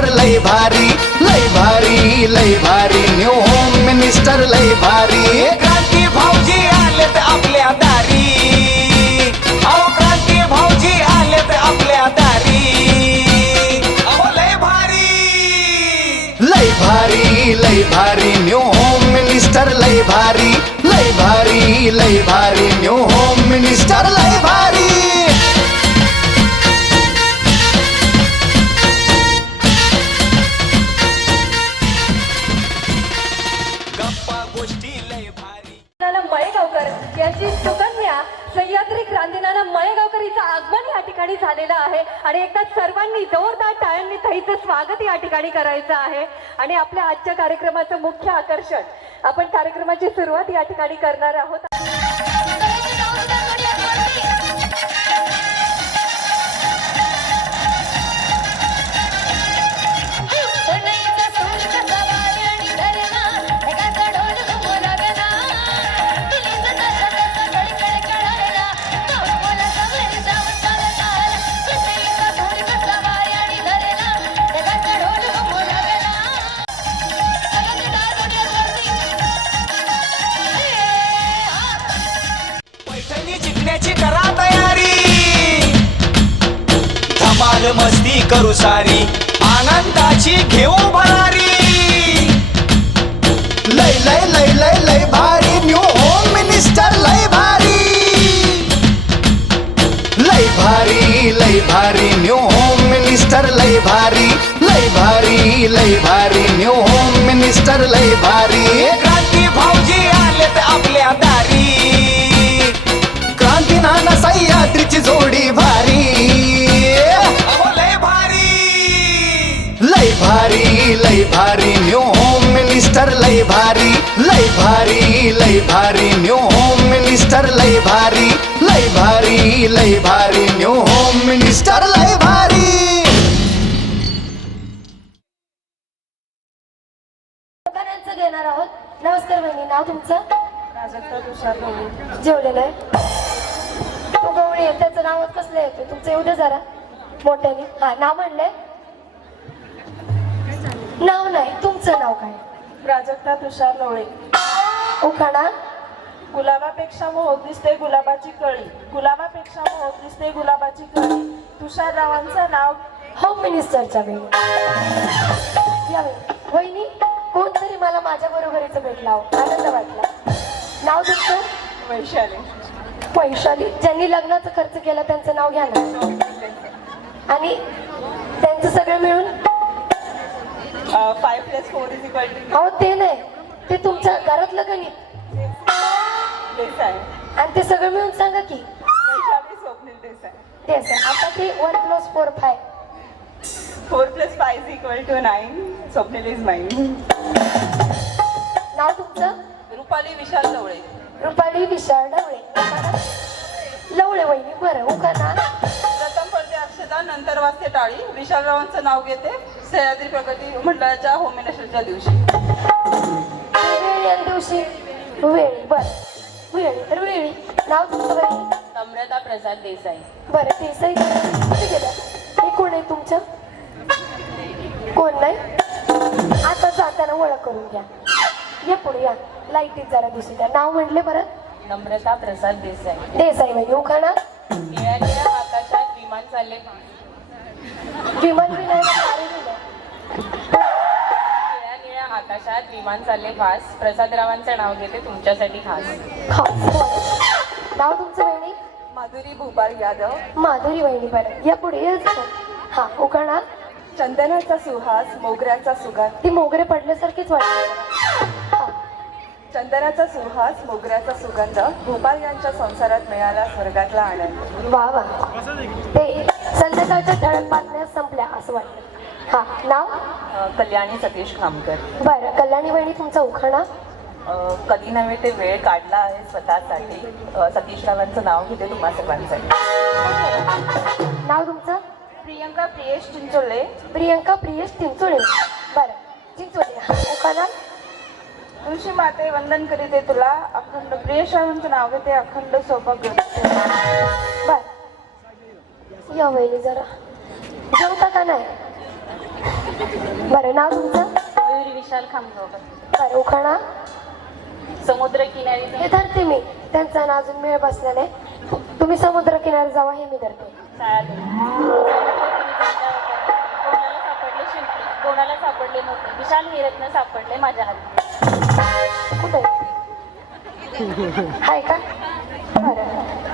Minister लय भारी लय भारी लय भारी न्यू होम मिनिस्टर लय भारी क्रांती भाऊजी आलेत आपल्या दारी अहो क्रांती भाऊजी आलेत आपल्या दारी अहो लय भारी न्यू होम मिनिस्टर लय भारी लय भारी न्यू होम मिनिस्टर लय भारी गप्पा गोष्टी लय भारी मयेगावकर यांची सुकन्या सह्याद्री क्रांतीनाना मयेगावकरीचं आगमन या ठिकाणी झालेलं आहे आणि एकदा सर्वांनी जोरदार टाळ्यांनी ताईचं स्वागत या ठिकाणी करायचं आहे. आणि आपल्या आजच्या कार्यक्रमाचं मुख्य आकर्षण आपण कार्यक्रमाची सुरुवात या ठिकाणी करणार आहोत. करा तयारी धमाल मस्ती करू सारी आनंदाची घेऊ भरारी लय लय लय लय लय भारी न्यू होम मिनिस्टर लय भारी न्यू होम मिनिस्टर लय भारी लय भारी न्यू होम मिनिस्टर लय भारी क्रांती भाऊजी आलेत आपल्या दारी क्रांतीनाना सह्याद्रीची जोडी भारी अहो लय भारी न्यू होम मिनिस्टर लय भारी न्यू होम मिनिस्टर लय भारी न्यू होम मिनिस्टर लय भारी घेणार आहोत. नमस्कार बहिणी, नाव तुमचं? प्राजक्ता तुषार गवळी. जेवलेलं आहे तो गवळी आहे, त्याचं नाव कसलं येतं तुमचं? येऊ दे जरा मोठ्याने. हा, नाव म्हणलंय? नाव नाही, तुमचं नाव काय? प्राजक्ता तुषार गवळी. उखाणा. गुलाबापेक्षा मोहक दिसते गुलाबाची कळी, गुलाबापेक्षा मोहक दिसते गुलाबाची कळी. तुषार रावांचं नाव होम मिनिस्टरच्या वेळी या वहिनी कोणतरी मला माझ्या बरोबरीचं भेटला, आनंद वाटला. नाव तुमचं? वैशाली. वैशाली. ज्यांनी लग्नाचा खर्च केला त्यांचं नाव घ्या ना. आणि त्यांचं सगळं मिळून 5+4 अहो ते नाही, ते तुमच्या घरातलं गणित देसाई. आणि ते सगळं मिळून सांगा की. वैशाली स्वप्नील देसाई. तेच आहे. आता ते 1+4 5. 4+5 = 9. स्वप्नील इज माईन. नाव तुमचं? रुपाली विशाल लवळे. रुपाली विशाल ढवळे. लवळे वहिनी. बरं, उखाणा. प्रथम पडते अक्षता, नंतर वाजते टाळी. विशालरावांचं नाव घेते सह्याद्री प्रगती मंडळाच्या होम मिनिस्टरच्या दिवशी. वेळी या दिवशी वेळी. बरं, वेळी तर वेळी. नाव तुमचं बहिणी? नम्रता प्रसाद देसाई. बरं, देसाई कुठे गेलं? हे कोण आहे तुमचं? कोण नाही? आता जाताना ओळख करून घ्या. या पुढे या, लाईटीत जरा दिसू द्या. नाव म्हटले बरं? नम्रता प्रसाद देसाई. देसाई वहिनी. उखाणा. निळ्या निळ्या आकाशात विमान चालले. विमान विनायला सारे दिलं. निळ्या निळ्या आकाशात विमान चालले फास. प्रसादरावांचं नाव घेते तुमच्यासाठी खास. नाव तुमचं वहिनी? माधुरी भूपाल यादव. माधुरी वहिनी. बरं, या पुढे या. हा, उखाणा. चंदनाचा सुहास, मोगऱ्याचा सुगंध. ती मोगरे पडल्यासारखीच वाटते. हा. चंदनाचा सुहास, मोगऱ्याचा सुगंध. भूपाल यांच्या संसारात मिळाला स्वर्गातला आनंद. वा वा. ते संध्याकाळच्या ठळक बातम्या संपल्या असं वाटतं. हा, नाव? कल्याणी सतीश खामकर. बरं, कल्याणी वहिनी तुमचा उखाणा. कधी नव्हे ते वेळ काढला आहे स्वतःसाठी. सतीशरावांचं नाव घेते तुम्हा सर्वांसाठी. नाव तुमचं? प्रियंका प्रियेश चिंचोले. प्रियंका प्रियेश चिंचोळे. बरं, चिंचोळे. हा, उखाणा. तुळशी माते वंदन करीते तुला, अखंड प्रियशाळूंचं नाव घेते अखंड सौभाग्य. बर, या वहिनी जरा जेवता का नाही? बरं, नाव तुमचं? मयुरी विशाल खामगावकर. बरं, उखाणा? समुद्र किनारी हे धरते मी, त्यांचा ना अजून मेळ बसला नाही. तुम्ही समुद्र किनारी जावा हे मी धरते. कोणाला सापडले नव्हते, विशाल हे रत्न सापडले माझ्या हाती. कुठे हाय का? बरं,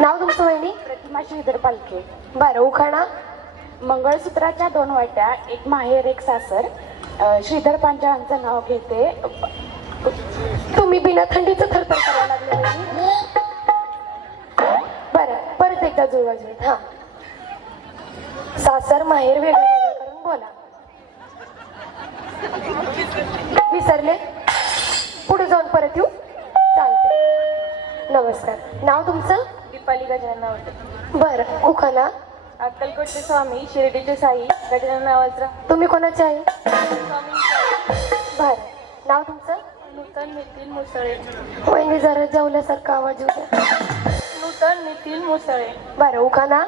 नाव तुमचं वहिनी? प्रतिमा श्रीधर पालखे. बरं, उखाणा? मंगळसूत्राच्या 2 वाट्या, एक माहेर एक सासर. श्रीधर पांचाळांचं नाव घेते. तुम्ही बिना थंडीचं थरथर करायला लागले वहिनी. बरं, परत एकदा जुळवा जुळत. हा, सासर माहेर वेगळं वेगळं करून बोला. विसरले? पुढे जाऊन परत येऊ? चालते. नमस्कार, नाव तुमचं? दीपाली गजानन नावटे. बरं, उखाणा? अक्कलकोटचे स्वामी, शिर्डीचे साई, गजानन नावाचा. तुम्ही कोणाचे आहे? स्वामी बरं, नाव तुमचं? नूतन नितीन मुसळे. वहिनी जरा जेवल्यासारखा आवाज येऊ द्या. नूतन नितीन मुसळे. बरं, उखाणा?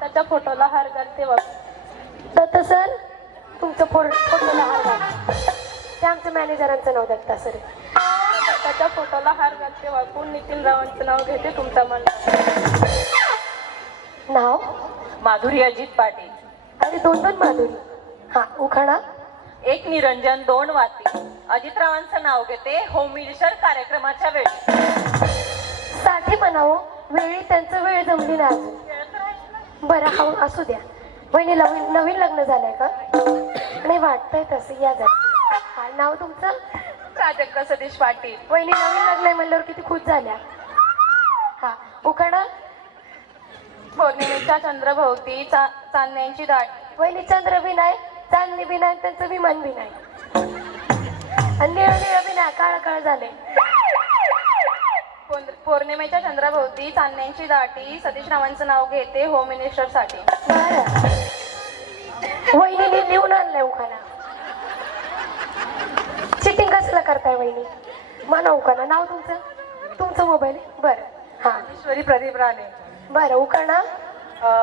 त्याच्या फोटोला हार घालते दत्ता सर, तुमचं फोटोला हार घाल. ते आमच्या मॅनेजरांचं नाव दत्ता सर. त्याच्या फोटोला हार घालते वाकून नितीन रावांचं नाव घेते तुमचा मन. नाव? माधुरी अजित पाटील. अरे 2 माधुरी. हा, उखाणा? एक निरंजन 2 वाती. अजितरावांचं नाव घेते होम मिनिस्टर कार्यक्रमाच्या वेळी. साठी म्हणावं, वेळी त्यांचं वेळ जमली नाही अजून. बरं, हा असू द्या. वहिनी नवीन लग्न झालंय का? नाही वाटतंय तसं. या जाती. हा, नाव तुमचं? प्राजक्ता सतीश पाटील. वहिनी नवीन लग्न आहे म्हणल्यावर किती खुश झाल्या. हा, उखाणा? पौर्णिमेच्या चंद्रभोवती चांदण्यांची दाट. वहिनी चंद्र बी नाही, चांदणी बी नाही, त्यांचं विमान बी नाही, आणि निळं बी नाही, काळं काळं झालंय. पौर्णिमेच्या चंद्राभोवती चांदण्यांची दाटी. सतीश रावांचं नाव घेते होम मिनिस्टर साठी. बरं, वहिनीने लिहून आणलंय उखाणा. चिटिंग कसलं करताय वहिनी? म्हणा उखाणा. नाव तुमचं? तुमचं मोबाईल आहे? बरं, हा. ईश्वरी प्रदीप राणे. बरं, उखाणा?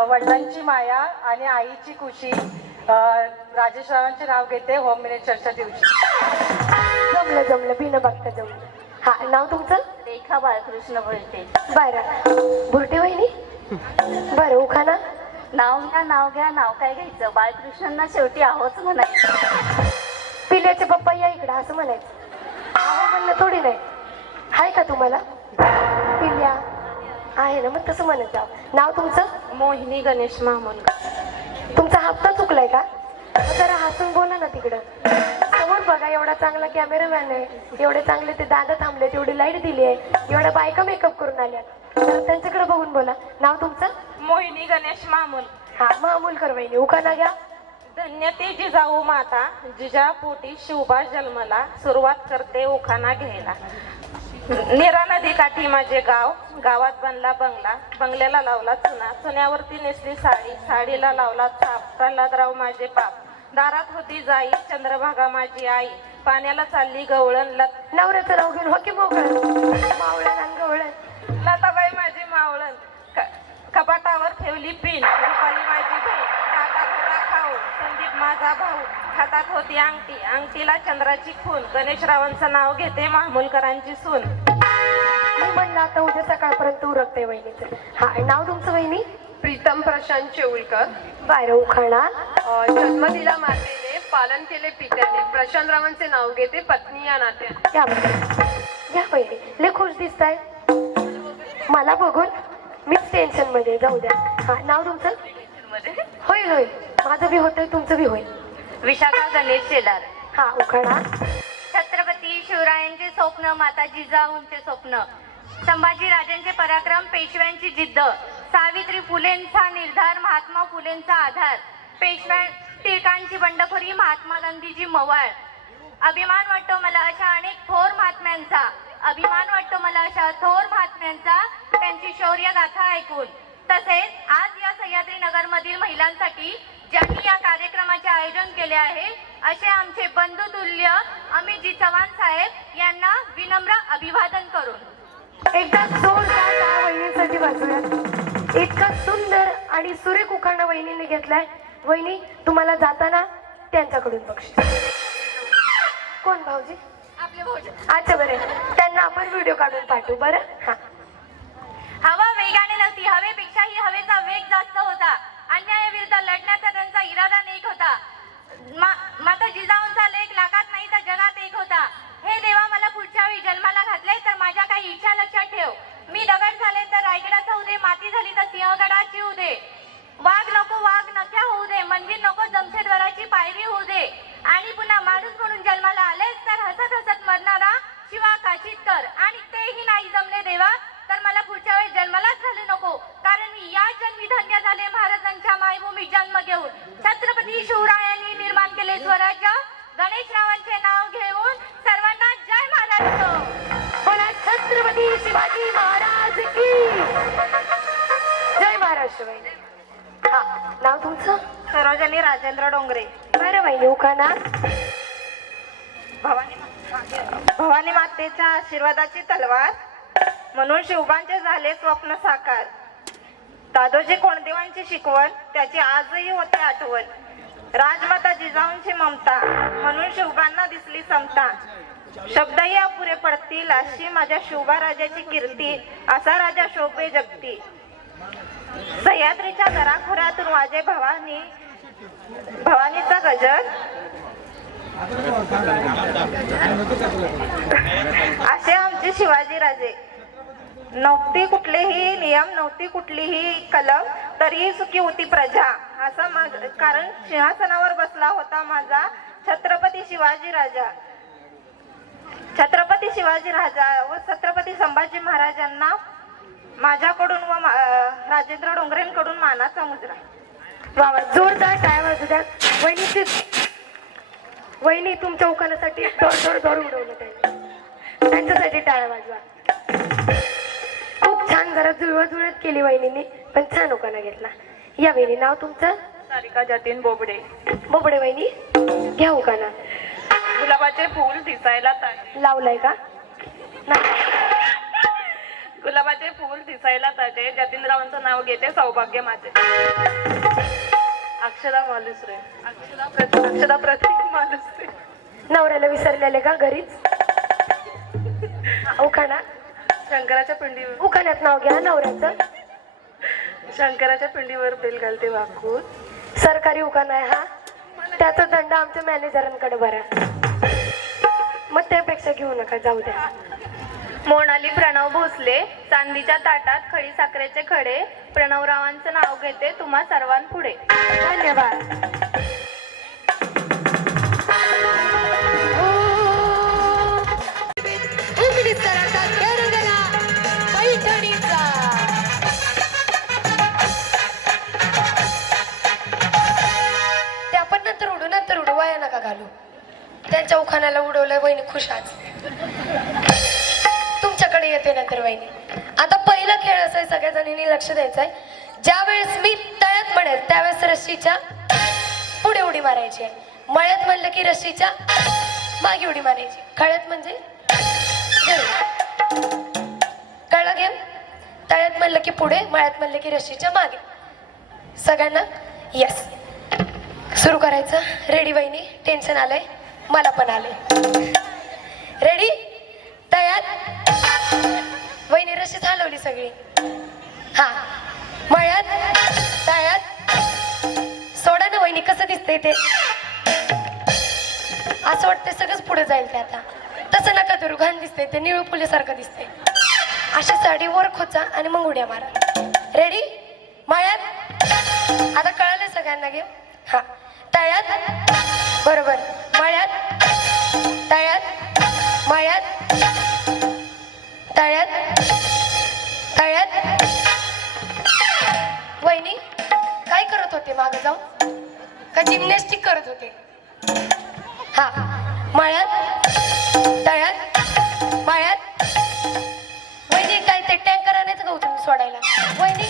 वडिलांची माया आणि आईची खुशी. राजेश रावांचे नाव घेते होम मिनिस्टरच्या दिवशी. जमलं बिन बघता जमलं. हा, नाव तुमचं? रेखा बाळकृष्ण बोलते. बरं, भुरटे वहिनी? बरं, उखाणा? नाव घ्या नाव काय घ्यायचं, बाळकृष्णांना शेवटी आहोच म्हणायचं. पिल्याचे पप्पा या इकडं असं म्हणायचं. अहो म्हणलं थोडी नाही. आहे का तुम्हाला पिल्या? आहे ना, मग तसं म्हणत जाव. नाव तुमचं? मोहिनी गणेश महामुलगा. तुमचा हप्ता चुकलाय का? जरा हसून बोला ना तिकडं. समोर बघा, एवढा चांगला कॅमेरामॅन आहे, एवढे चांगले ते दादा थांबलेत, एवढी लाईट दिली आहे, एवढ्या बायका मेकअप करून आल्या. तर त्यांच्याकडे बघून बोला. नाव तुमचं? मोहिनी गणेश महामुल. हा, महामुलकर वहिनी. उखाणा घ्या. धन्य ते जिजाऊ माता, जिजा पोटी शिवबा जन्मला. सुरुवात करते उखाणा घ्यायला. नेरा नदी काठी माझे गाव, गावात बनला बंगला, बंगल्याला लावला चुना, चुन्यावरती नेसली साडी, साडीला लावला चाप, प्रल्हादराव माझे पाप, दारात होती जाई, चंद्रभागा माझी आई, पाण्याला चालली गवळण, नवऱ्याचं नाव घेऊन हो की मोकळं, मावळण आणि गवळण. लताबाई माझी मावळण, कपाटावर ठेवली पिन, रुपाली माझी बहीण, ताटात होता खाऊ, संदीप माझा भाऊ, हातात होती अंगठी, अंगठीला चंद्राची खून, गणेशरावांचं नाव घेते महामुलकरांची सून. मी म्हणलं आता उद्या सकाळपर्यंत उरकते वहिनीचं. हा, नाव तुमचं वहिनी? प्रीतम प्रशांत चेऊळकर. बरं, उखाणा? जन्म दिला मातेने, पालन केले पित्याने, प्रशांतरावांचे नाव घेते पत्नी या नात्याने. घ्या वहिनी, लय खुश दिसताय मला बघून. मीच टेन्शन मध्ये. जाऊ द्या. हा, नाव तुमचं? होईल होईल, माझं बी होतंय, तुमचं बी होईल. विशाखा गणेश शेलार. हा, उखाणा? छत्रपती शिवरायांचे स्वप्न, माता जिजाऊंचे स्वप्न, संभाजी राजांचे पराक्रम, पेशव्यांची जिद्द, सावित्री फुलेंचा निर्धार, महात्मा फुलेंचा आधार, पेशव्या टिळकांची बंडखोरी, महात्मा गांधीजी मवाळ. अभिमान वाटतो मला अशा अनेक थोर महात्म्यांचा, अभिमान वाटतो मला अशा थोर महात्म्यांचा, त्यांची शौर्य गाथा ऐकून. तसेच आज या सह्याद्री नगर मधील महिलांसाठी ज्यांनी या कार्यक्रमाचे आयोजन केले आहे असे आमचे बंधुतुल्य अमितजी चव्हाण साहेब यांना विनम्र अभिवादन करून एकदा जोरदार टाळ्या वहिनींसाठी वाजूयात. इतका सुंदर आणि सुरेख उखाणा वहिनीने घेतलाय. वहिनी, तुम्हाला जाताना त्यांच्याकडून बक्षीस. कोण भाऊजी? आपले भाऊजी. अच्छा बरं, त्यांना आपण व्हिडिओ काढून पाठवू. बरं हा. हवा वेगाने नव्हती, हवेपेक्षाही हवेचा वेग जास्त होता. अन्यायाविरुद्ध लढण्याचा त्यांचा इरादा नेक होता. माता जिजाऊंचा लेख लाखात नाही तर जगात एक होता. हे देवा, मला पुढच्या वेळी जन्माला घातले तर माझ्या काही इच्छा लक्षात ठेव. मी दगड झाले तर रायगडाचा होऊ दे, माती झाली तर सिंहगडाची होऊ दे. वाघ नको वाघ नख्या होऊ दे, मंदिर नको जमशेदवराची पायरी होऊ दे. आणि पुन्हा माणूस म्हणून जन्माला आलेच तर हसत हसत मरणारा शिवा काशीत कर. आणि तेही नाही जमले देवा तर मला पुढच्या वेळी जन्मालाच झाले नको, कारण मी या जन्मी धन्य झाले महाराजांच्या मायभूमीत जन्म घेऊन. छत्रपती शिवरायांनी निर्माण केले स्वराज्य, गणेशरावांचे नाव घेऊन सर्वांना जय महाराष्ट्र. बोला छत्रपती शिवाजी महाराज की जय. महाराष्ट्र. वहिनी हा, नाव तुमचं? सरोजनी राजेंद्र डोंगरे. बरं वहिनी, उखाणा. भवानी मातेच्या आशीर्वादाची तलवार म्हणून शिवबांचे झाले स्वप्न साकार. दादोजी कोंडदेवांची शिकवण त्याची आजही होते आठवण. राजमाता जिजाऊंची ममता म्हणून शिवबांना दिसली समता. शब्दही अपुरे पडतील अशी माझ्या शिवबा राजाची कीर्ती, असा राजा शोभे जगती. सह्याद्रीच्या दराखोऱ्यातून वाजे भवानीचा गजर, असे आमचे शिवाजी राजे. नव्हती कुठलेही नियम, नव्हती कुठलीही कलम, तरीही सुखी होती प्रजा. असं कारण सिंहासनावर बसला होता माझा छत्रपती शिवाजी राजा. छत्रपती शिवाजी राजा व छत्रपती संभाजी महाराजांना माझ्याकडून व राजेंद्र डोंगरेंकडून मानाचा मुजरा. वा वा, जोरदार टाळ्या वाजू द्या. वहिनी तुमच्या उखाण्यासाठी दोर उडवलं त्यांनी, त्यांच्यासाठी टाळ्या वाजवा. खूप छान, जरा जुळवत केली वहिनीने, पण छान उखाणा घेतला. या वहिनी, नाव तुमचं? सारिका जतीन बोबडे. बोबडे वहिनी, घ्या उखाणा. गुलाबाचे फूल दिसायला ताजे. लावलाय का? नाही. गुलाबाचे फूल दिसायला ताजे, जतीनरावांचं नाव घेते सौभाग्य माझे. अक्षदा मालुसरे. अक्षदा प्रतीक मालुसरे. नवऱ्याला विसरलेले का घरीच? उखाणा. शंकराच्या पिंडीवर. उखाण्यात नाव घ्या नवऱ्याचं. शंकराच्या पिंडीवर बेल घालते वाकून. सरकारी उखाणा आहे हा, त्याचा दंड आमच्या मॅनेजरांकडे भरा. मग त्यापेक्षा घेऊ नका, जाऊ द्या. मोनाली प्रणव भोसले. चांदीच्या ताटात खडी साखरेचे खडे, प्रणवरावांचं नाव घेते तुम्हा सर्वांपुढे. धन्यवाद. ते आपण नंतर उडू वाया नका घालू. त्यांच्या उखाण्याला उडवलंय वहिनी, खुश आज. तुमच्याकडे येते नंतर वहिनी. आता पहिला खेळ असाय, सगळ्या जणींनी लक्ष द्यायचंय. ज्या वेळेस मी तळ्यात म्हणेल त्यावेळेस रस्सीच्या पुढे उडी मारायची आहे. मळ्यात म्हणलं की रस्सीच्या मागे उडी मारायची. खळ्यात म्हणजे कळलं गेम? तळ्यात म्हणलं की पुढे, मळ्यात म्हणलं की रस्सीच्या मागे. सगळ्यांना यस. सुरू करायचं. रेडी वहिनी? टेन्शन आलंय, मला पण आलंय. रेडी? तळ्यात. वहिनी रस्सी हलवली सगळी. हा, मळ्यात, तळ्यात. सोडा ना वहिनी, कसं दिसतंय ते? असं वाटतंय सगळंच पुढे जाईल ते. आता तसं नका करू, घाण दिसतंय ते, निळू फुलेसारखं दिसतंय. अशी साडी वर खोचा आणि मग उड्या मारा. रेडी? मळ्यात. आता कळालं सगळ्यांना गेम? हा. तळ्यात. बरोबर. मळ्यात, तळ्यात, मळ्यात, तळ्यात, तळ्यात. वहिनी काय करत होते मागे जाऊन? का जिम्नॅस्टिक करत होते? हा. मळ्यात, तळ्यात, मळ्यात. वहिनी काय ते टँकर आणायचं का तुम्ही सोडायला? वहिनी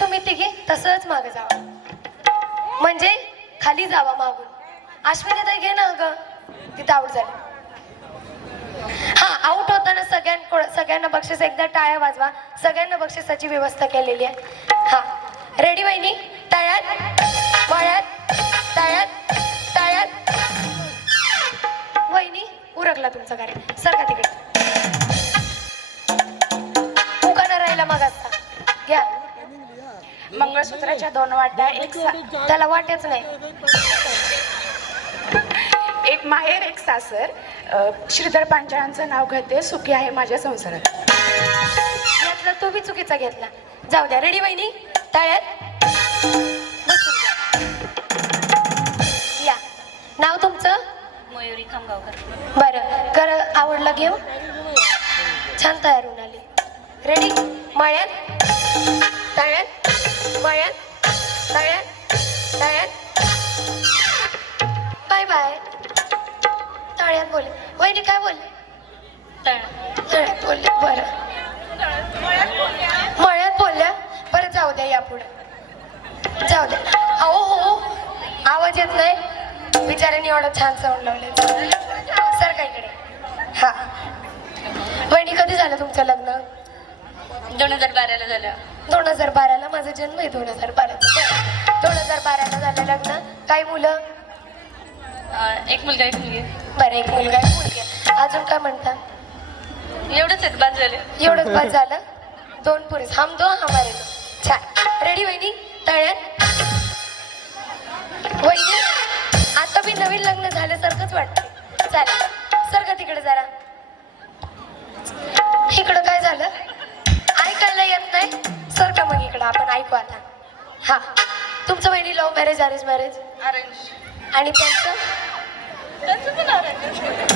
तुम्ही तिघे तसंच मागे जावा, म्हणजे खाली जावा मागून. अश्विनी ताई घे ना ग, तिथं आऊट झाली. हा, आऊट होताना सगळ्यांना बक्षीस. एकदा टाळ्या वाजवा. सगळ्यांना बक्षिसाची व्यवस्था केलेली आहे. हा, रेडी वहिनी? तळ्यात, मळ्यात, तळ्यात, तळ्यात, उरकला तुमचा कार्यक्रम. सर का तिकडे उखाणा राहिला मग असता. घ्या. मंगळसूत्राच्या 2 वाट्या त्याला वाटच नाही. एक माहेर एक सासर. श्रीधर पांचाळांचं नाव घेते, सुखी आहे माझ्या संसारात. घेतला तो बी चुकीचा घेतला. जाऊ द्या. रेडी वहिनी? तळ्यात बसून या. नाव तुमचं? मयुरी खामगावकर. बरं कर. आवडला घेऊ. छान तयार होऊन आली. रेडी? मळ्यात तळ्यात मळ्यात तळ्यात तळ्यात. Bye bye. तळ्यात बोलले. वहिनी काय बोलले? तळ्यात बोलले. बरं मळ्यात बोलल्या. बरं जाऊ द्या. या पुढे जाऊ द्या. अहो हो आवाज येत नाही. बिचाऱ्याने एवढं छान साऊंड लावले. सर काय इकडे. हा वहिनी कधी झालं तुमचं लग्न? 2012 झालं. 2012ला. माझा जन्म आहे 2012चा. 2012ला झालं लग्न. काही मुलं? एक मुलगा एक मुलगी. बरं एक मुलगा एक मुलगी. अजून काय म्हणता? एवढंच आहेत, बाद झाले. एवढंच बस झालं. 2 पुरुष. हम 2 हमारे 2. छान. रेडी वहिनी? तळ्यात. वहिनी आता मी नवीन लग्न झाल्यासारखंच वाटते. चालेल. सर का तिकडे जरा. इकडं काय झालं? ऐकायला येत नाही. सर का मग इकडं आपण ऐकू आता. हा तुमचं वहिनी love marriage arrange marriage? Arrange. आणि त्यांचं?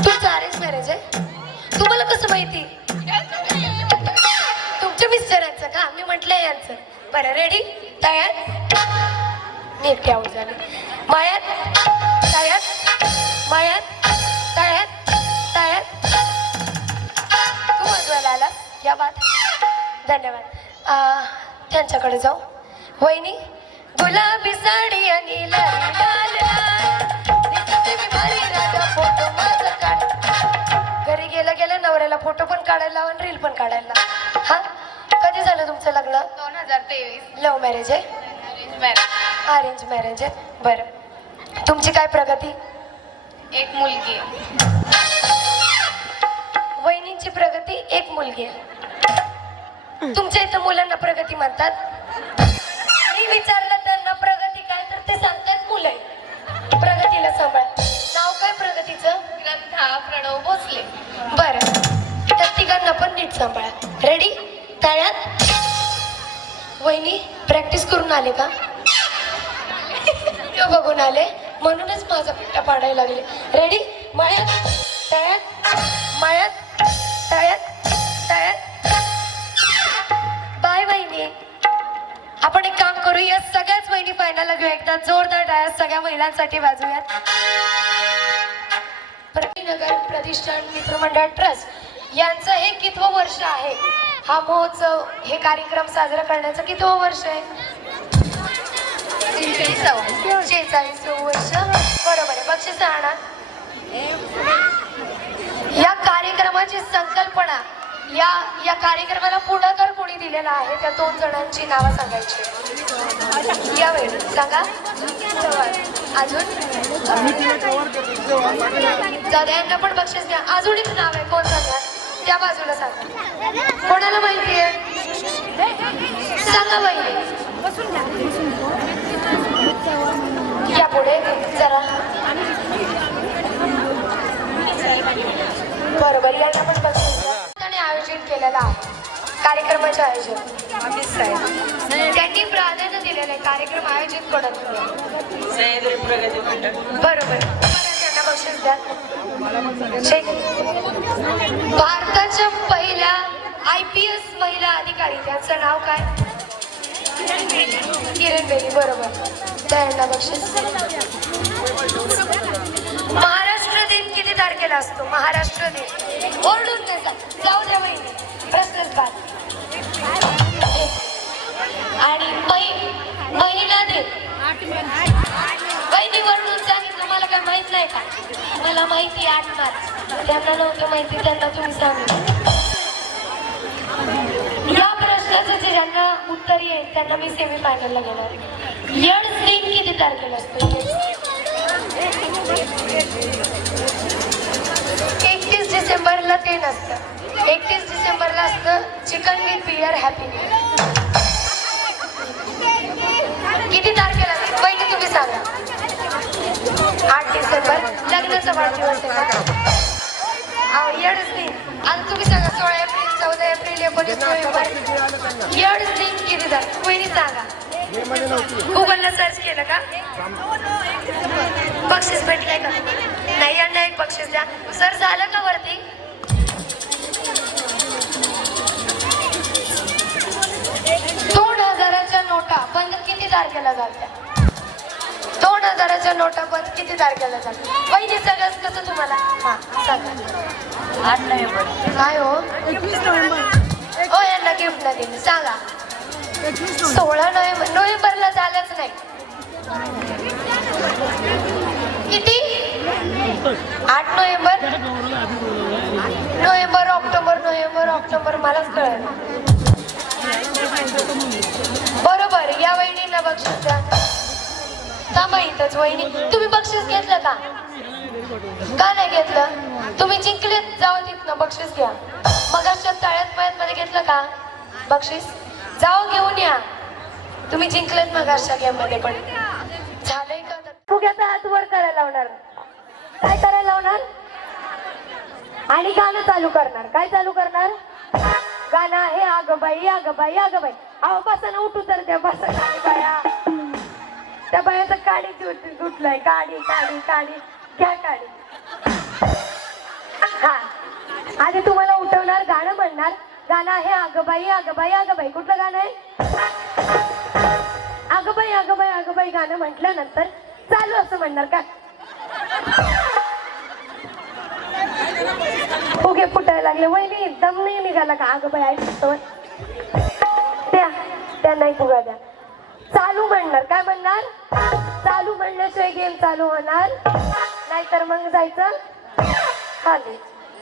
तुमचं अरेंज मॅरेज आहे? तुम्हाला कसं माहिती? तुमच्या मिस्टरांचं का? मी म्हटलं यांचं. बरं रेडी? तयार? नीट ठेवून झाले. मळ्यात तळ्यात मळ्यात तळ्यात तळ्यात. तू वाजवायला आला. या बात. धन्यवाद. त्यांच्याकडे जाऊ. वहिनी गुलाबी साडी आणि लाल लाल लाल. दिसते मी भारी राजा फोटो माझा काढ. घरी गेला गेला नवऱ्याला फोटो पण काढायला लावा आणि रील पण काढायला. हा कधी झालं तुमचं लग्न? 2023. लव्ह मॅरेज आहे? अरेंज मॅरेज आहे. बरं तुमची काय प्रगती? एक मुलगी. वहिनींची प्रगती एक मुलगी आहे. तुमच्या इथं मुलांना प्रगती म्हणतात. मी विचारलं त्यांना प्रगती काय तर ते सांगतात मुलं आहे. प्रगतीला सांभाळ. नाव काय प्रगतीचं? ग्रंथा प्रणव भोसले. बरं त्या तिघांना पण नीट सांभाळा. रेडी? तळ्यात. वहिनी प्रॅक्टिस करून आले का? तो बघून आले म्हणूनच माझा पिट्टा पाडायला लागले. रेडी? मळ्यात तळ्यात मळ्यात तळ्यात तळ्यात. बाय वहिनी. आपण एक काम करूया. सगळ्याच वहिनी फायनलला घेऊ. एकदा जोरदार टाळ्या सगळ्या महिलांसाठी वाजूयात. प्रतिनगर प्रतिष्ठान मित्रमंडळ ट्रस्ट यांचं हे कितवं वर्ष आहे? हा महोत्सव हे कार्यक्रम साजरा करण्याचं कितवं वर्ष आहे? 46 वर्ष. बरोबर आहे. बक्षीस आणा. या कार्यक्रमाची संकल्पना या कार्यक्रमाला पुढाकार कोणी दिलेला आहे? त्या 2 जणांची नावं सांगायची. यावेळी सांगा. अजून जाद्यांना पण बक्षीस द्या. अजून एक नाव आहे. कोण सांगा? त्या बाजूला सांगा. कोणाला माहिती आहे? सांगा बाई. या पुढे जरा. बरोबर. यांना पण बक्षीस द्या. आयोजन केलेलं आहे कार्यक्रमाचे आयोजन. त्यांनी प्राधान्य दिलेलं आहे. कार्यक्रम आयोजित करत बरोबर. त्यांना बक्षीस द्या. भारताच्या पहिल्या IPS महिला अधिकारी त्यांचं नाव काय? किरण बेदी. बरोबर. त्यांना बक्षीस. महाराष्ट्र दिन किती तारखेला असतो? महाराष्ट्र दिन ओरडून द्यायचा. जाऊ द्या वहिनी. प्रश्नच बाद. आणि महिला दिन वहिनी वरडून सांगितलं. मला काय माहित नाही का? मला माहिती 8 मार्च. त्यांना नव्हतं माहिती. त्यांना तुम्ही सांगितलं. या प्रश्नाचं जे ज्यांना उत्तर येईल त्यांना मी सेमीफायनलला घेणार. यड दिन किती तारखेला असतो? 31 डिसेंबरला ते नसतं. 31 डिसेंबरला असतं chicken with beer happy new year. किती तारखेला पहिले तुम्ही सांगा. 8 डिसेंबर लग्नाचा वाढदिवस आहे का? येडच नाही. आता तुम्ही सांगा 16 एप्रिल 14 एप्रिल 19 नोव्हेंबर. येडच नाही. किती तारीख कोणी सांगा. गुगलला सर्च केलं का? बक्षीस भेटलंय का? नाही यांना एक बक्षीस द्या. सर झालं का वरती? $2000च्या नोटा बंद किती तारखेला झाल्या? 2000च्या नोटा बंद किती तारखेला झाल्या? वहिनी सगळंच कसं तुम्हाला? हा सांगा. 8 नोव्हेंबर. काय हो? 21 नोव्हेंबर. ओ यांना गिफ्ट नाही दिली सांगा. 16 नोव्हेंबरला झालंच नाही. किती? 8 नोव्हेंबर. नोव्हेंबर ऑक्टोबर मलाच कळलं. बरोबर. या वहिनीला बक्षीस द्या. थांबा इथंच. वहिनी तुम्ही बक्षीस घेतलं का? का नाही घेतलं? तुम्ही जिंकलेत. जाऊ तिथनं बक्षीस घ्या. मग अशा तळ्यात मळ्यात मध्ये घेतलं का बक्षीस? जाऊ घेऊन या. तुम्ही जिंकलेत मग अशा गेम मध्ये. पण झालंय का? फुग्याचा हात वर करायला लावणार. काय करायला लावणार? आणि गाणं चालू करणार. काय चालू करणार? गाणं आहे आग बाई आग बाई आग बाई. अहो बसा ना उठू तर द्या. बसा काळी बाया. त्या बायाचं काडी तुटलंय. काडी काडी काडी घ्या काडी. हा आधी तुम्हाला उठवणार. गाणं म्हणणार. गाणं आहे आग बाई आग बाई आग बाई. कुठलं गाणं आहे? आग बाई आग बाई आग बाई. गाणं म्हटल्यानंतर चालू असं म्हणणार का? फुगे फुटायला लागले. वहिनी दम नाही निघाला का? अगं बाई ऐकतो त्या नाही फुगा द्या. चालू म्हणणार. काय म्हणणार? चालू म्हणल्याशिवाय गेम चालू होणार नाहीतर मग जायचं खाली.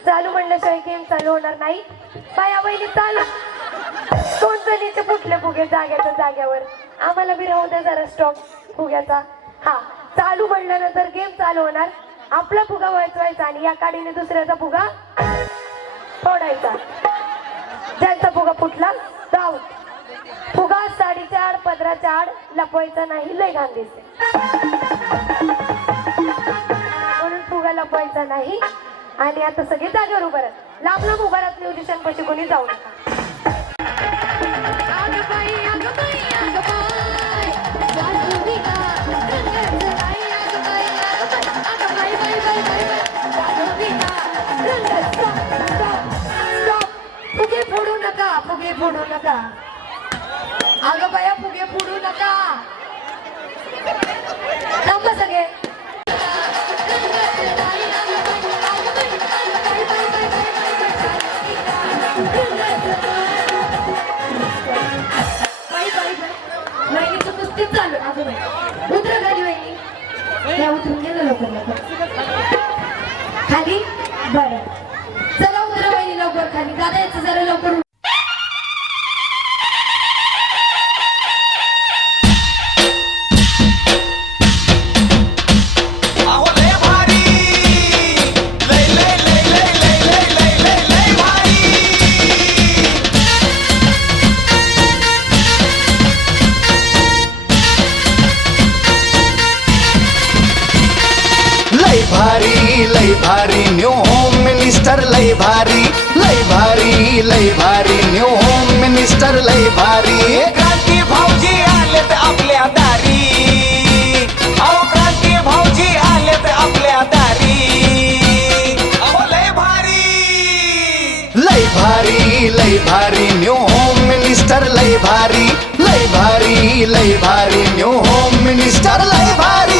चालू म्हणल्याशिवाय गेम चालू होणार नाही. बाया वहिनी चालू. 2 जणीचे फुटले फुगे जाग्याच्या जाग्यावर. आम्हाला बी राहू द्या जरा स्टॉप फुग्याचा. हा चालू म्हणल्यानंतर गेम चालू होणार. आपला फुगा वळवायचा आणि या काडीने दुसऱ्याचा फुगा फोडायचा. ज्यांचा फुगा फुटला जाऊ. फुगा साडीच्या आड पदराच्या आड लपवायचा नाही. लय घाण दिसते म्हणून फुगा लपवायचा नाही. आणि आता सगळे जागेवर उभं राहत. लांब लांब उभं राहत. म्युझिशियन पाशी कोणी जाऊ नका. फुगे फोडू नका. फुगे फोडू नका. अगं बाया फुगे फोडू नका. थांबा सगळे. वहिनीचं कुस्तीच चालू. अगं बाई उतरा खाली. वहिनी त्या उतरून गेलं लवकर लवकर खाली. बरं चला उतरा वहिनी लवकर खाली. दादा याचं जरा लवकर. लय भारी न्यू होम मिनिस्टर. लय भारी लय भारी लय भारी न्यू होम मिनिस्टर. लय भारी. क्रांती भाऊजी आलेत आपल्या दारी. अहो क्रांती भाऊजी आलेत आपल्या दारी. अहो लय भारी लय भारी लय भारी न्यू होम मिनिस्टर. लय भारी लय भारी लय भारी न्यू होम मिनिस्टर. लय भारी.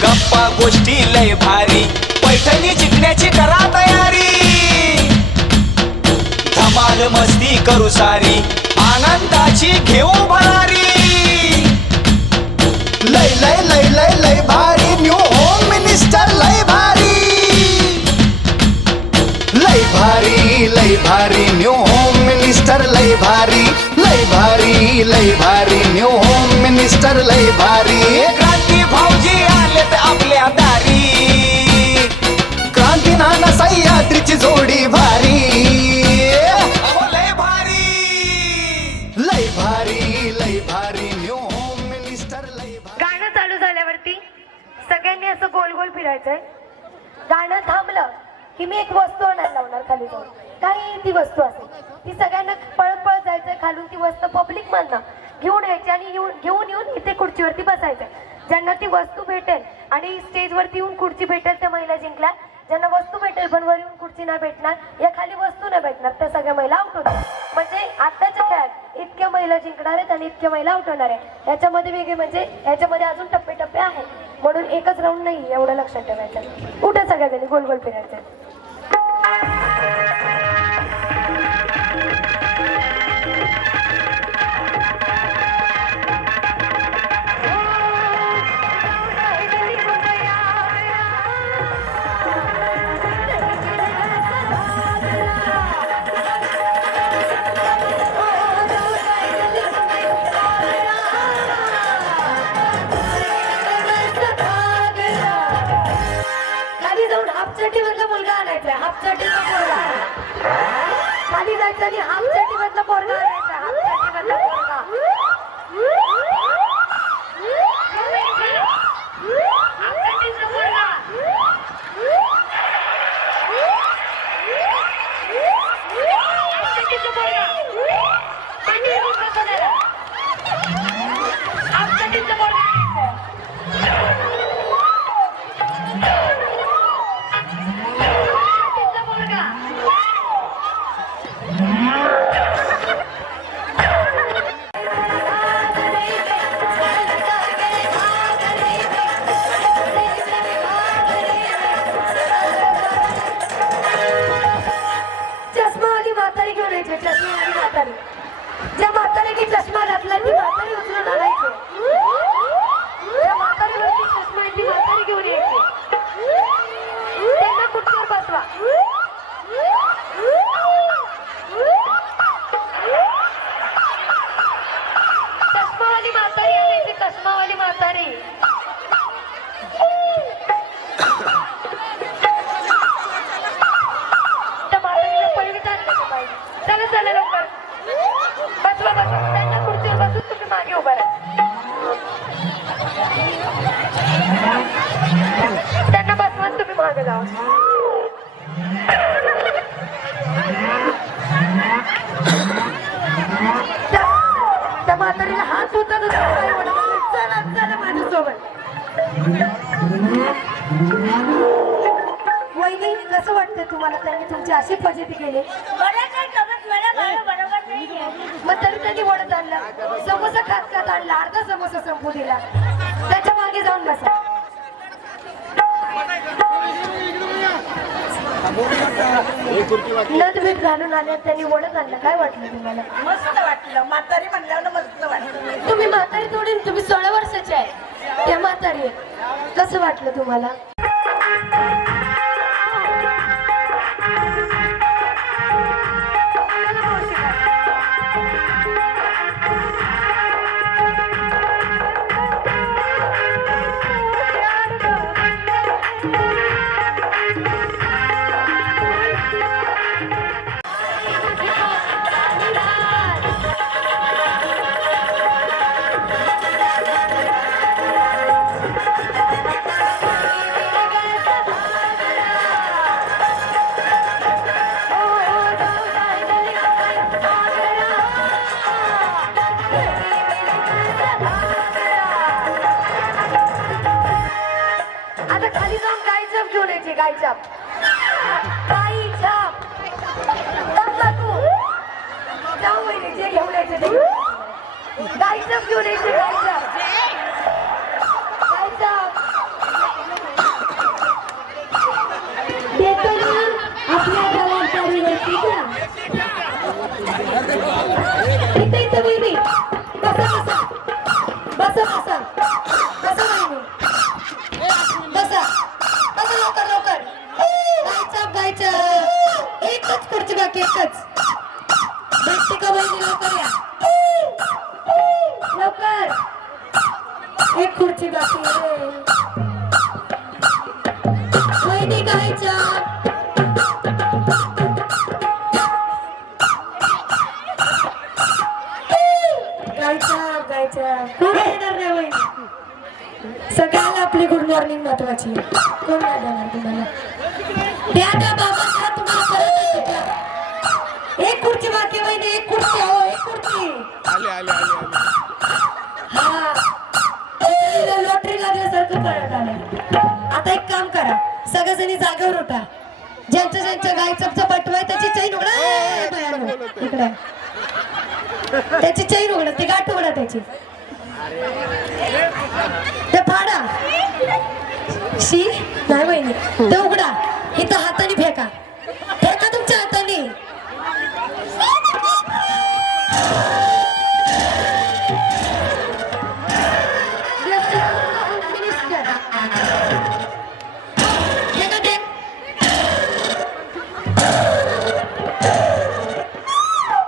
गप्पा गोष्टी लय भारी. पैठणी जिंकण्याची करा तयारी. धमाल मस्ती करू सारी. आनंदाची घेऊ भरारी. लय लय लय लय लय भारी न्यू होम मिनिस्टर. लय भारी लय भारी लय भारी न्यू होम मिनिस्टर. लय भारी लय भारी लय भारी न्यू होम मिनिस्टर लय भारी. क्रांती भाऊजी आलेत आपल्या दारी. क्रांती नाना सह्याद्रीची जोडी भारी. अहो, लय भारी. लय भारी लय भारी न्यू होम मिनिस्टर लय भारी. गाणं चालू झाल्यावरती सगळ्यांनी असं गोल गोल फिरायचंय. गाणं थांबलं की मी एक वस्तू आणायला लावणार खाली जाऊन. काही ती वस्तू असेल ती सगळ्यांना पळत पळत जायचंय खालून. ती वस्तू पब्लिक मधनं घेऊन यायची आणि घेऊन येऊन इथे खुर्चीवरती बसायचंय. ज्यांना ती वस्तू भेटेल आणि स्टेजवरती येऊन खुर्ची भेटेल त्या महिला जिंकल्या. ज्यांना वस्तू भेटेल पण वर येऊन खुर्ची नाही भेटणार, या खाली वस्तू नाही भेटणार, त्या सगळ्या महिला आउट होतात. म्हणजे आताच्या खेळात इतक्या महिला जिंकणार आहेत आणि इतक्या महिला आउट होणार आहे. याच्यामध्ये वेगळे म्हणजे याच्यामध्ये अजून टप्पे टप्पे आहेत. म्हणून एकच राऊंड नाही, एवढं लक्षात ठेवायचं. उठा सगळ्यांनी गोल गोल फिरायचं. हाफचड्डीमधला मुलगा आणायचा. हाफचड्डीचा पोरगा खाली जायचं आणि हाफचड्डीमधला पोरगा आणायचा. हाफचड्डीमधला पोरगा ज्या म्हातारीने चष्मा घातला ती म्हातारी उचलून आणायची. ज्या म्हातारीवरती चष्मा आहे ती म्हातारी घेऊन यायची. त्यांना खुर्चीवर बसवा. चष्मावाली म्हातारी आणायची. चष्मावाली म्हातारी त्या म्हातारीला पहिली चाललं पाहिजे. चला चला लवकर बसवा बसवा. त्यांना खुर्चीवर बसून तुम्ही मागे उभा राहा. त्यांना बसवा तुम्ही मागे जावा. त्या म्हातारीला हात होता चला चला माझ्यासोबत. वहिनी कसं वाटतं तुम्हाला त्यांनी तुमची अशी फजिती केली? मग तरी त्यांनी वडत आणला. समोसा खात खात आणला. अर्धा समोसा संपू दिला. त्याच्या मागे जाऊन बसा. नदभेट घालून आल्यात त्यांनी वडत आणलं. काय वाटलं तुम्हाला? मस्त वाटलं. म्हातारी म्हणल्यावर मस्त वाटलं. तुम्ही म्हातारी थोडी, तुम्ही 16 वर्षाचे आहे. त्या म्हातारी आहे. कसं वाटलं तुम्हाला? गाय छाप. गाई छाप. थांबला तू. जाऊ वहिनी जे घेऊन यायचे ते. गाई छाप घेऊन यायचे. गाई छाप. गाई छाप. देतो ना आपल्या जबाबदारीवरती का? इथे इथे वहिनी बसा बसा बसा बसा बसा वहिनी बसा. लवकर लवकर. गायच्या एकच खुर्ची बाकी. एकच भेटते का वहिनी? लवकर या लवकर. एक खुर्ची बाकी आहे. वहिनी गायच्या गायच्या कोण येणार नाही वहिनी. सगळ्याला आपली गुड मॉर्निंग महत्वाची आहे. कोण नाही देणार तुम्हाला. द्या का बाबा तुम्हाला परत येते. एक खुर्ची बाकी वहिनी. एक खुर्ची हो. एक खुर्ची हा लॉटरी लागल्यासारखं कळत आलं. आता एक काम करा सगळेजणी जागेवर उठा. ज्यांचं ज्यांचं गायचं पटवाय त्याची चैन उघडा. इकडे त्याची चैन उघडा. ती गाठ उघडा त्याची. ते फाडा. शी नाही वहिनी ते उघडा. इथं हाताने फेका. फेका तुमच्या हाताने.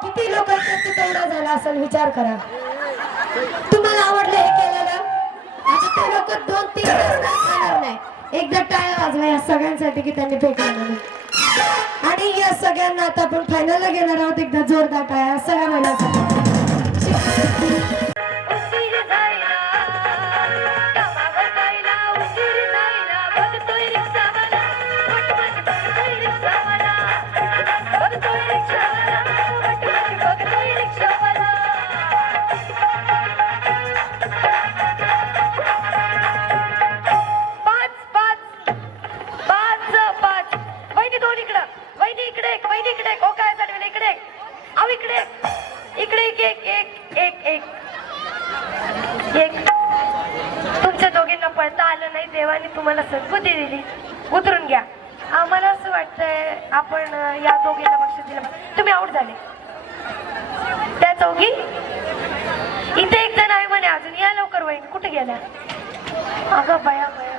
किती लोकांचा तेवढा झाला असेल विचार करा. तुम्हाला आवडलं हे केलेलं. आता ते लोक 2-3 दिवस खाणार नाही. एकदा टाळ्या वाजवा या सगळ्यांसाठी की त्यांनी फेकलं म्हणून. आणि या सगळ्यांना आता आपण फायनलला घेणार आहोत. एकदा जोरदार टाळ्या सगळ्या महिलांसाठी. तुमच्या दोघींना पळता आलं नाही. देवाने तुम्हाला सद्बुद्धी दिली. उतरून घ्या. आम्हाला असं वाटतंय आपण या दोघींना बक्षीस दिलं. तुम्ही आउट झाले. त्या चौघी इथे एक जण आहे म्हणे अजून. या लवकर. वहिनी कुठे गेल्या. अगं बया बया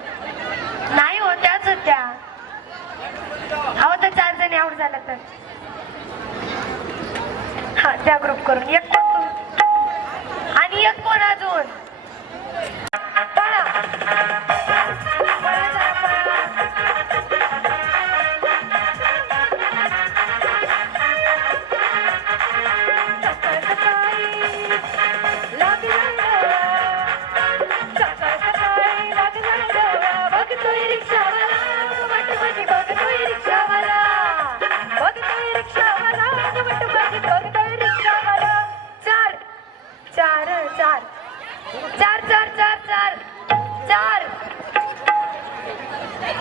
नाही हो त्याच त्या. अहो तर 4 जणी आउट झाल्या तर. हा त्या ग्रुप करून एक कोण तुम्ही आणि एक कोण अजून. पळा पळा जरा पळा.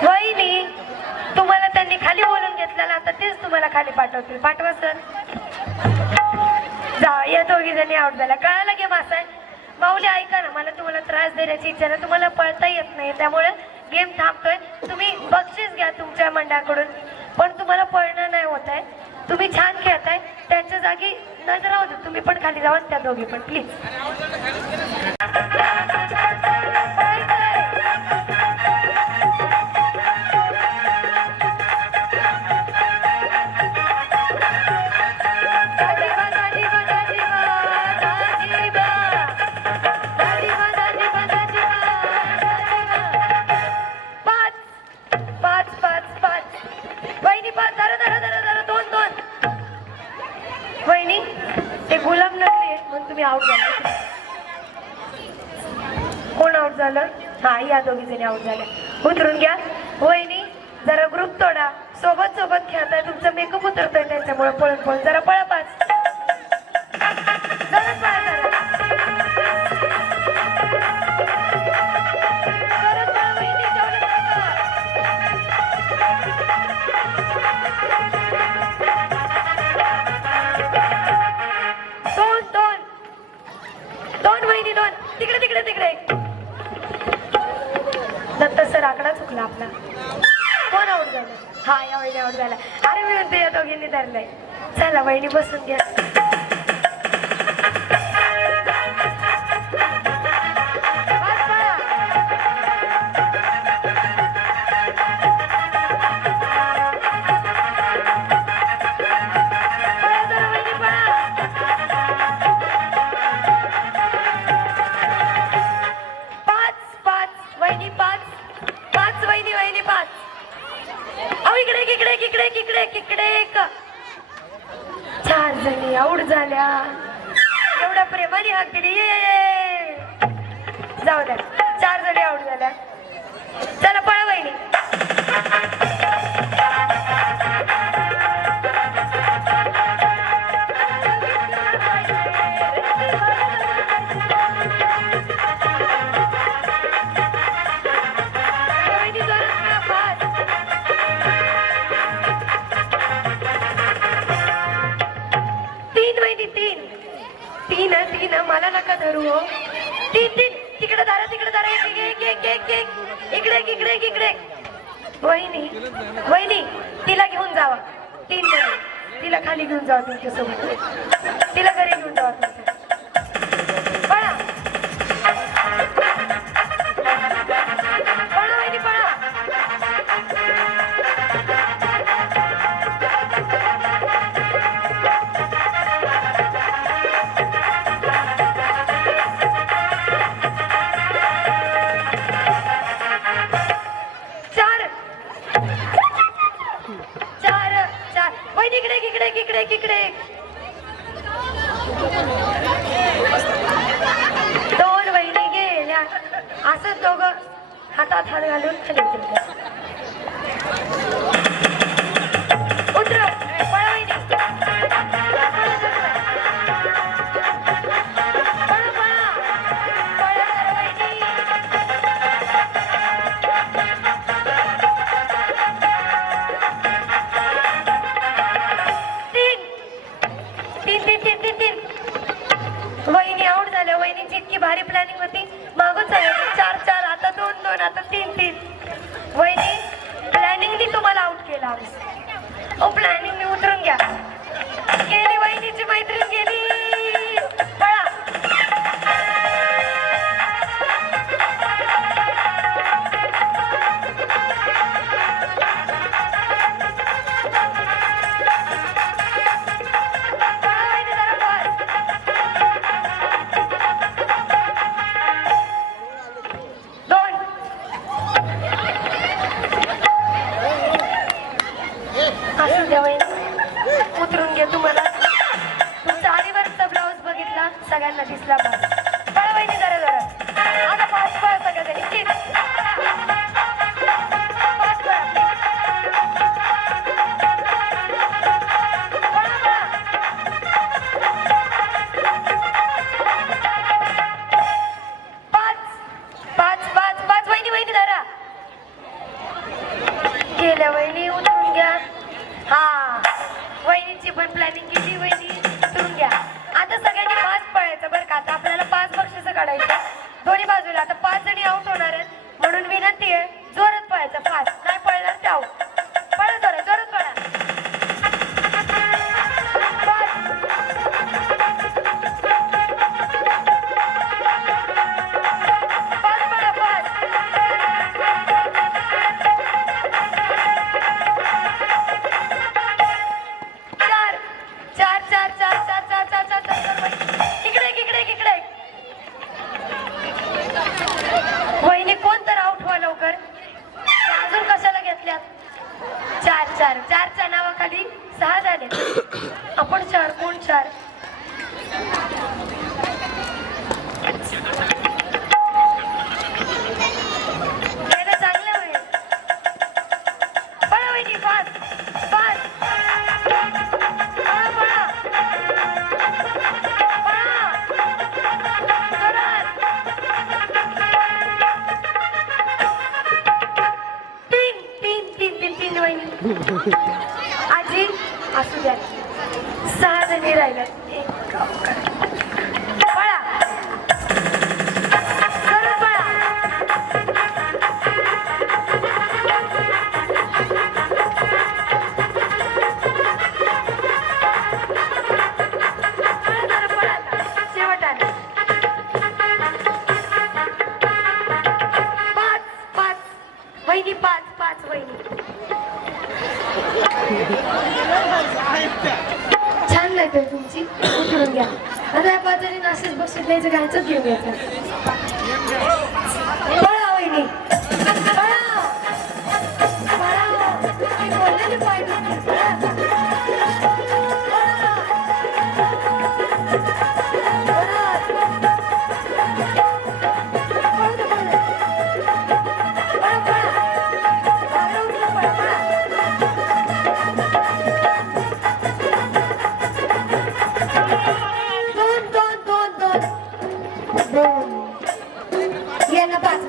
वहिनी तुम्हाला त्यांनी खाली बोलून घेतलेला. आता तेच तुम्हाला खाली पाठवतील. पाठवा सर. जा. या दोघी जणी आउट झाल्या. कळायला गेम असा आहे. माऊली ऐका ना. मला तुम्हाला त्रास देण्याची इच्छा नाही. तुम्हाला पळता येत नाही त्यामुळे गेम थांबतोय. तुम्ही बक्षीस घ्या तुमच्या मंडळाकडून. पण तुम्हाला पळणं नाही होत आहे. तुम्ही छान खेळताय. त्यांच्या जागी न राहू दे. तुम्ही पण खाली जावा. त्या दोघी पण प्लीज. गुलाब नगरी म्हणून तुम्ही आउट झाला. कोण आउट झालं. हा या दोघी जणी आउट झाल्या. उतरून घ्या. वहिनी जरा ग्रुप तोडा. सोबत सोबत खेळताय. तुमचा मेकअप उतरतोय त्याच्यामुळे पळून पळून जरा पळा. 5 जरा पळा. तिकडे दत्त सर आकडा चुकला आपला. कोण आउट झालं. हा या वहिनी आउट झाला. अरे मी म्हणते या दोघींनी धरलंय. चला वहिनी बसून घ्या. किकडे किकडे किकडे किकडे 4 जणी आऊट झाल्या. एवढ्या प्रेमाने हाक दिली. ये जाऊ द्या, 4 जणी आऊट झाल्या. चला पळा वहिनी. वहिनी जोरात पळा, फास्ट. 3 वहिनी 3 मला नका धरू हो. 3 तिकडे दारा इकडे वहिनी तिला घेऊन जावा. 3 जणी तिला खाली घेऊन जावा तुमच्यासोबत. तिला घरी घेऊन जावा तुमच्या. पळा पळा वहिनी पळा. इकडे 2 वहिनी गेल्या. असंच दोघं हातात हात घालून खाली उतरव. पळा वहिनी. वहिनी आऊट झाल्या. वहिनीची इतकी भारी प्लॅनिंग होती. मागून सांगितलं 4-4, आता 2-2, आता 3-3. वहिनी प्लॅनिंगनी तुम्हाला आऊट केला. प्लॅनिंगनी उतरून घ्या. गेली वहिनीची मैत्रीण गेली. पळा. उतरून घ्या. तुम्हाला तुमचा आरीवरचा ब्लाऊज बघितला सगळ्यांना दिसला पाहिजे. पळा वहिनी जरा आता फास्ट पळा सगळ्या. पाच वहिनी धरा. गेल्या वहिनी उतरून घ्या. हा वहिनीची पण प्लॅनिंग केली. वहिनी उतरून घ्या. आता सगळ्यांनी 5 पळायचं बरं का. आता आपल्याला 5 बक्षीस काढायचं दोन्ही बाजूला. आता 5 जणी आऊट होणार आहेत म्हणून विनंती आहे जोरात पळायचं. फास्ट नाही पळणार ते आऊट. पळा जोरात पळा. वहिनी कोण तर आऊट व्हा लवकर. अजून कशाला घेतल्यात. 4-4 नावाखाली 6 झाले. आपण 4 कोण 4. चांगलं होईल. पळा वहिनी फास्ट. आजी असू द्या. 6 जणी राहिल्या. पळा पळा. शेवट आला. 5 वहिनी 5 वहिनी. छान लागते तुमची. उतरून घ्या. आता या 5 जणी नाशिक बक्षीस द्यायचं घ्यायचं घेऊन घ्यायचं. पळा वहिनी पळा. बोलले पाय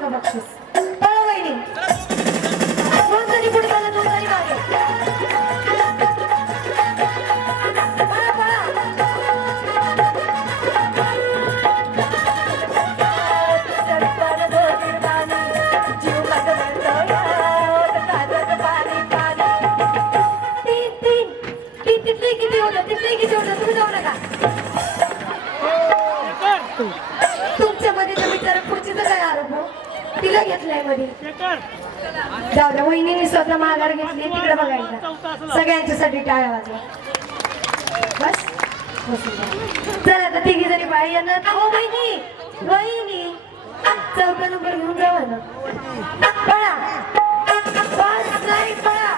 का बक्षीस. पळा वहिनी. 2 जणी पुढे झाला, 2 जणी मागे. पळा, पळा. सरपण गोडीर पाणी, जीव माझं म्हणतो या, ओत काजचं पाणी पाणी. 3 तिथले किती होतं, तुम्ही जाऊ नका. तुमच्यामध्ये तर विचार पुढचीचं काय आरोप हो? तिला घेतलाय मध्ये. जाऊ द्या, वहिनीने स्वतः माघार घेतली, तिकडे बघायचं. सगळ्यांच्यासाठी टाळ्या वाजवा. बस चला आता तिघी जणी बाई येणार. हो वहिनी 4 नंबर घेऊन जावा ना. पळा बस नाही पळा.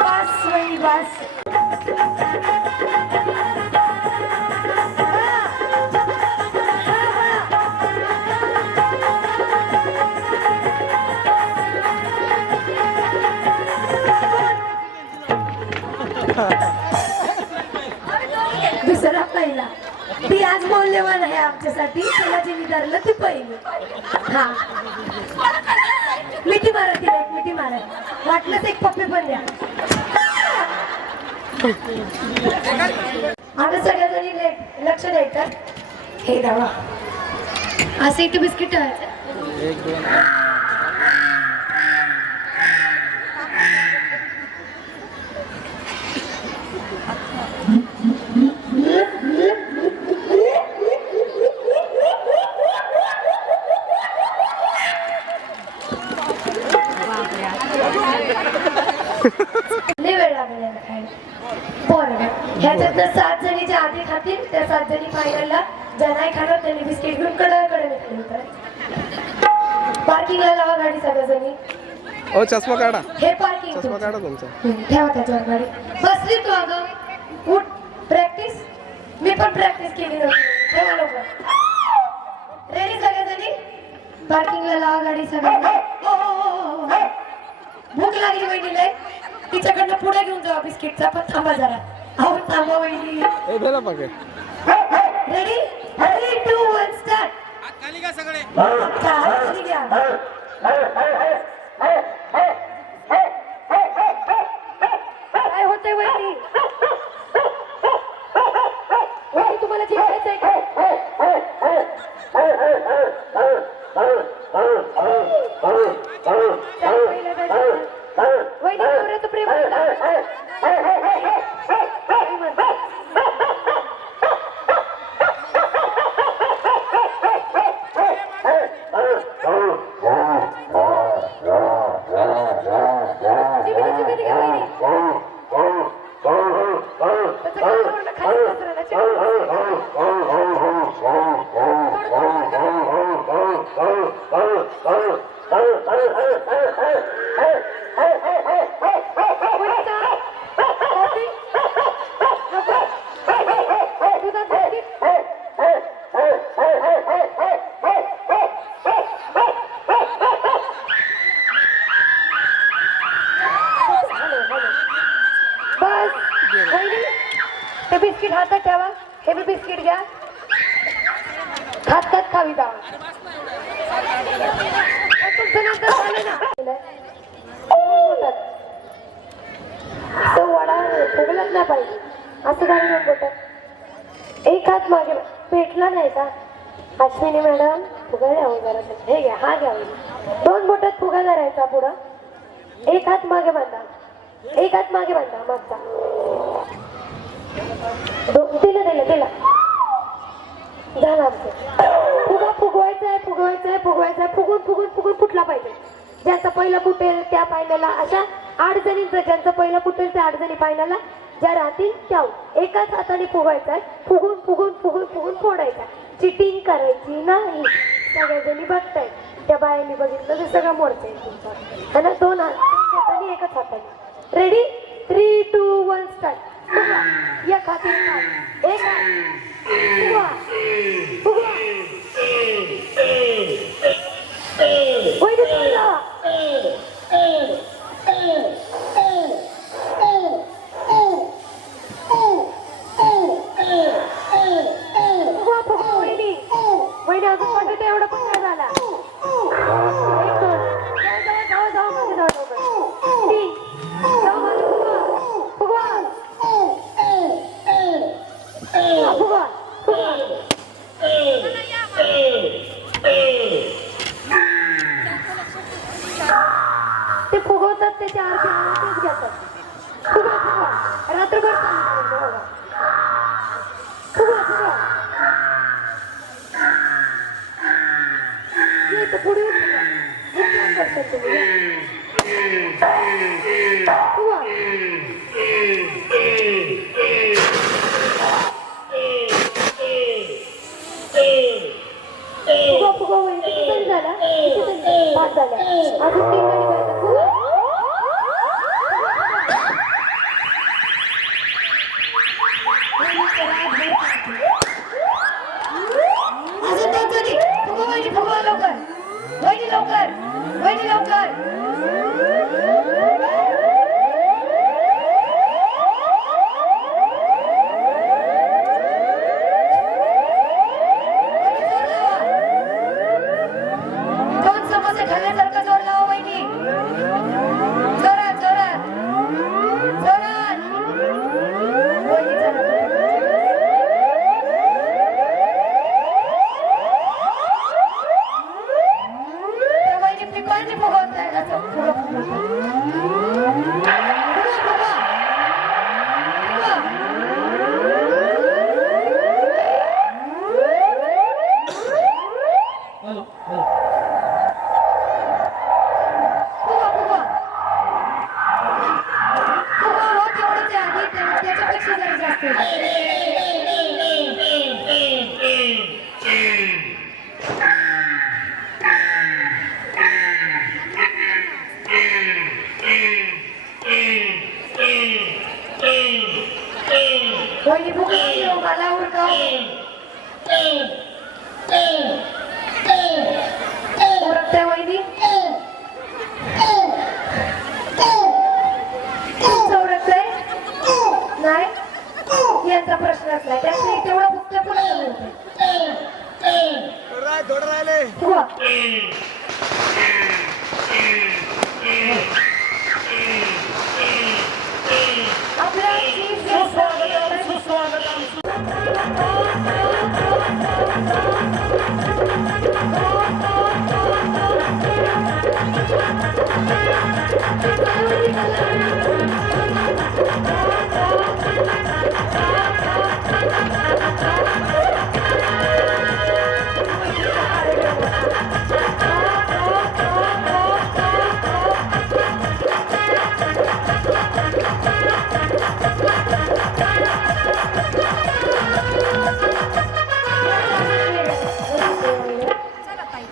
बस वही बस. दुसरा पहिला. ती आज मौल्यवान आहे आमच्यासाठी. तिला जी विचारलं ती पहिली. हा मिठी मारा तिला, एक मिठी मारा. वाटलंच एक पप्पी पण द्या. आता सगळ्याजणी लक्ष द्यायचं. हे दावा असं इथे बिस्किट ठेवायचं. लय वेळ लागेल याला खायला. बरं ह्याच्यातनं 7 जणीच्या आधी खातील. त्या 7 जणी फायनलला. ज्या नाही खाणार त्यांनी बिस्किट घेऊन कडे निघतील. पार्किंगला लावा गाडी सगळ्याजणी. ओ चष्मा काढा. हे पार्किंग चष्मा काढा तुमचा. ठेवा त्याच्यावर गाडी. बसली तू अगं. उठ. प्रॅक्टिस. मी पण प्रॅक्टिस केली नव्हती. ठेवा लवकर. रेडी सगळ्याजणी. पार्किंगला लावा गाडी सगळ्यांना. भूक लागली वहिनीला. तिच्याकडनं पुढे घेऊन जावा बिस्किटचा. पण थांबा जरा. अहो थांबा वहिनी. ए बेला पाके. Ready 3 2 1 start. खाली का सगळे खाली घ्या. काय होतंय वहिनी? वहिनी तुम्हाला जिंकायचंय का? वहिनी नवऱ्याचं प्रेम आहे का? ते बिस्किट हातात ठेवा. हे बी बिस्किट घ्या. हातात खावी जावा. तुमचं नंतर झालं ना. तो वडा फुगलच नाही पाहिजे असं झालं. बोटात एक हात मागे पेटला नाही का अश्विनी मॅडम? फुगा द्या जरा. हे घ्या. हा घ्या. 2 बोटात फुगा धरायचा पुढं. एक हात मागे बांधा. एक हात मागे बांधा मागचा. दिला झाला. फुगा फुगवायचा आहे. फुगून फुटला पाहिजे. ज्यांचा पहिला फुटेल त्या फायनलला. अशा 8 जणींचं ज्यांचं पहिला फुटेल त्या 8 जणी फायनलला. ज्या राहतील त्या एकाच हाताने फुगवायचा आहे. फुगून फोडायचा. चिटिंग करायची नाही. सगळ्या जणी बघतायत. त्या बायांनी बघितलं तर सगळं मोडता येईल तुमचा. आणि 2 हाताने एकाच हाताने. Ready 3 2 1 start. या खातील एक फुगवा. वहिनी देवाच्या आरती आणि तेच घेतात. फुगवा फुगवा रात्रभर चालू बघा. फुगवा फुगवा येतं पुढे फुगवा. मुक्काम करतात तुम्ही. फुगवा फुगवा फुगवा होईल. किती झाला? पाच झाल्या. अजून 3 गाडी पाहिजे. फुगवा अजून 2 गाडी. फुगवा वहिनी फुगवा लवकर. वहिनी लवकर. वहिनी लवकर. दोन समोसे खाल्ल्यासारखं जोर लावा वहिनी. जोरात जोरात जोरात. वहिनी चला. त्या वहिनी पिकांनी फुगवताय असं. फुगवा फुगवा फुगवा फुगवा त्याच्यापेक्षा जरा जास्त वहिनी फुगवा मला उरकाव. उरकताय वहिनी. उरकताय नाही यांचा प्रश्नच नाही. त्यामुळे तेवढं फक्त पुढे थोडं राहिले. फुगवा आपल्या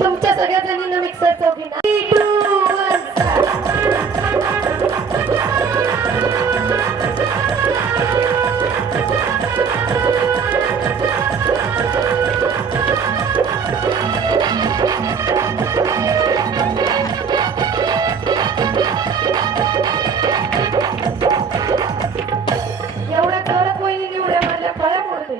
तुमच्या सगळ्या जणींना मिक्सरचा बिना. 3, 2, 1 एवढ्या जोरात वहिनी एवढ्या माझ्या फळ्या मोडते.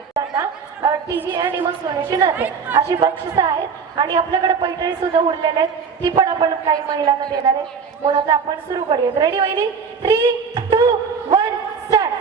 टीव्ही आणि मग सोन्याची नाते अशी बक्षिसं आहेत आणि आपल्याकडे पैठणी सुद्धा उरलेल्या आहेत. ती पण आपण काही महिलांना देणार आहे. म्हणून आता आपण सुरू करूयात. रेडी वहिनी? 3, 2, 1 स्टार्ट.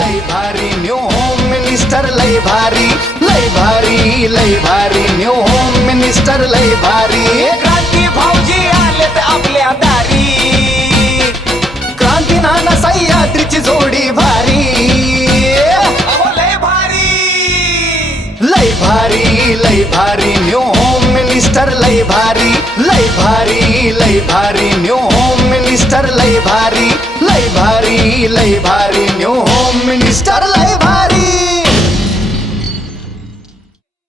लय भारी न्यू होम मिनिस्टर लय भारी लय भारी लय भारी न्यू होम मिनिस्टर लय भारी क्रांती भाऊजी आलेत आपल्या दारी क्रांती नाना सह्याद्रीची जोडी भारी अहो, लय भारी न्यू होम मिनिस्टर लय भारी लय भारी न्यू होम मिनिस्टर लय भारी न्यू होम मिनिस्टर लय भारी